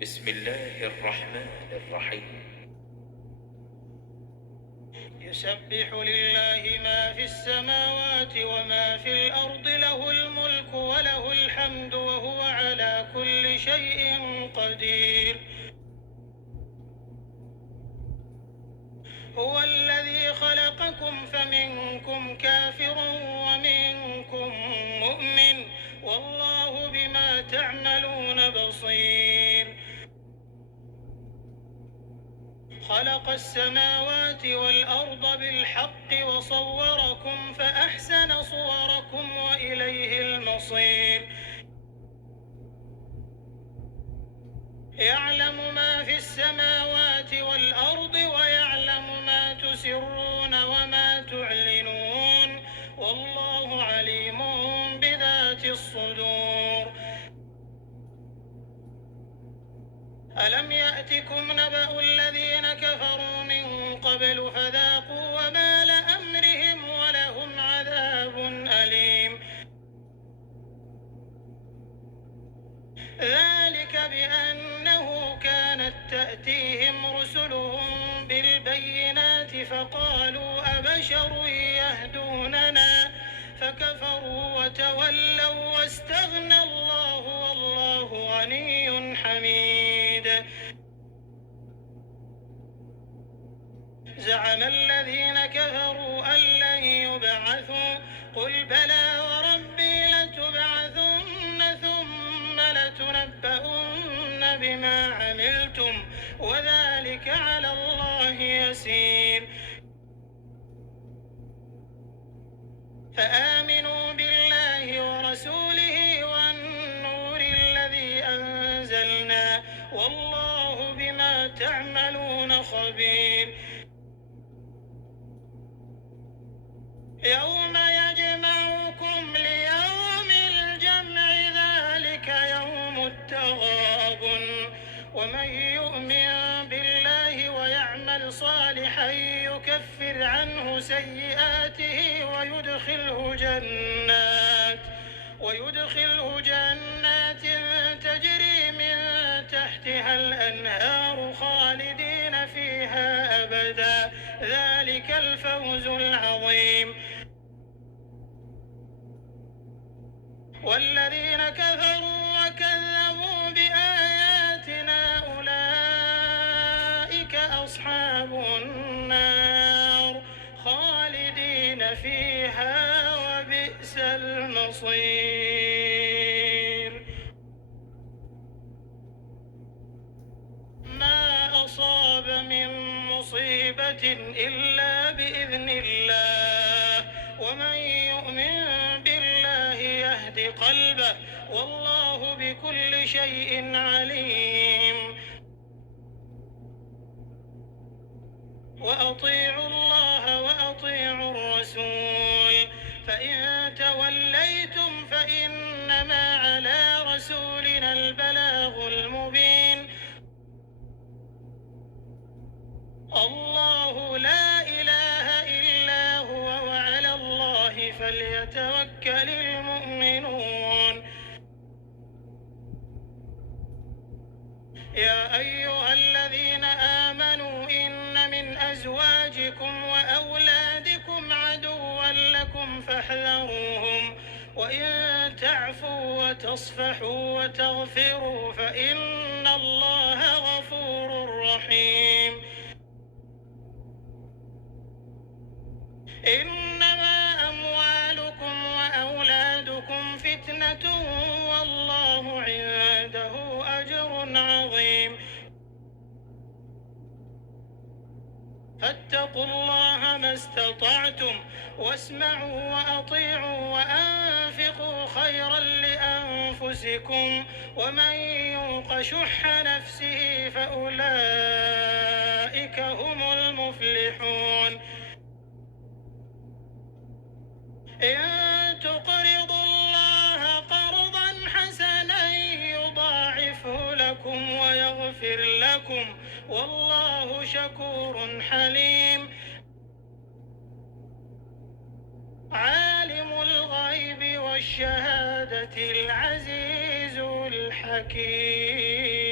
بسم الله الرحمن الرحيم. يسبح لله ما في السماوات وما في الأرض، له الملك وله الحمد وهو على كل شيء قدير. هو الذي خلقكم فمنكم كافر ومنكم مؤمن، والله بما تعملون بصير. خلق السماوات والأرض بالحق وصوركم فأحسن صوركم وإليه المصير. يعلم ما في السماوات والأرض ويعلم ما تسرون وما تعلنون، والله عليم بذات الصدور. ألم يأتكم نبأ الذين كفروا من قبل فذاقوا وبال أمرهم ولهم عذاب أليم. ذلك بأنه كانت تأتيهم رسلهم بالبينات فقالوا أبشر يهدوننا فكفروا وتولوا واستغنى الله والله غني حميد. زعم الذين كفروا أن لن يبعثوا قل بلى وربي لتبعثن ثم لتنبؤن بما عملتم وذلك على الله يسير. فآمنوا بالله ورسوله والنور الذي أنزلنا والله بما تعملون خبير. يوم يجمعكم ليوم الجمع ذلك يوم التغابن، ومن يؤمن بالله ويعمل صالحا يكفر عنه سيئاته ويدخله جنات تجري من تحتها الأنهار خالدين فيها أبدا، ذلك الفوز العظيم. والذين كفروا وكذبوا بآياتنا أولئك أصحاب النار خالدين فيها وبئس المصير. ما أصاب من مصيبة إلا بإذن الله، ومن يؤمن بالله يهد قلبه، والله بكل شيء عليم. وأطيعوا الله وأطيعوا الرسول، فإن توليتم فإنما على رسولنا البلاغ المبين. الله لا إله إلا هو وعلى الله فليتوكل المؤمنون. يا أيها الذين آمنوا إن من أزواجكم وأولادكم عدوا لكم فاحذروهم، وإن تعفوا وتصفحوا وتغفروا فإن الله غفور رحيم. إنما أموالكم وأولادكم فتنة والله عنده أجر عظيم. فاتقوا الله ما استطعتم واسمعوا وأطيعوا وأنفقوا خيرا لأنفسكم، ومن يوق شح نفسه فأولئك هم المفلحون. إن تقرضوا الله قرضا حسنا يضاعفه لكم ويغفر لكم، والله شكور حليم. عالم الغيب والشهادة العزيز الحكيم.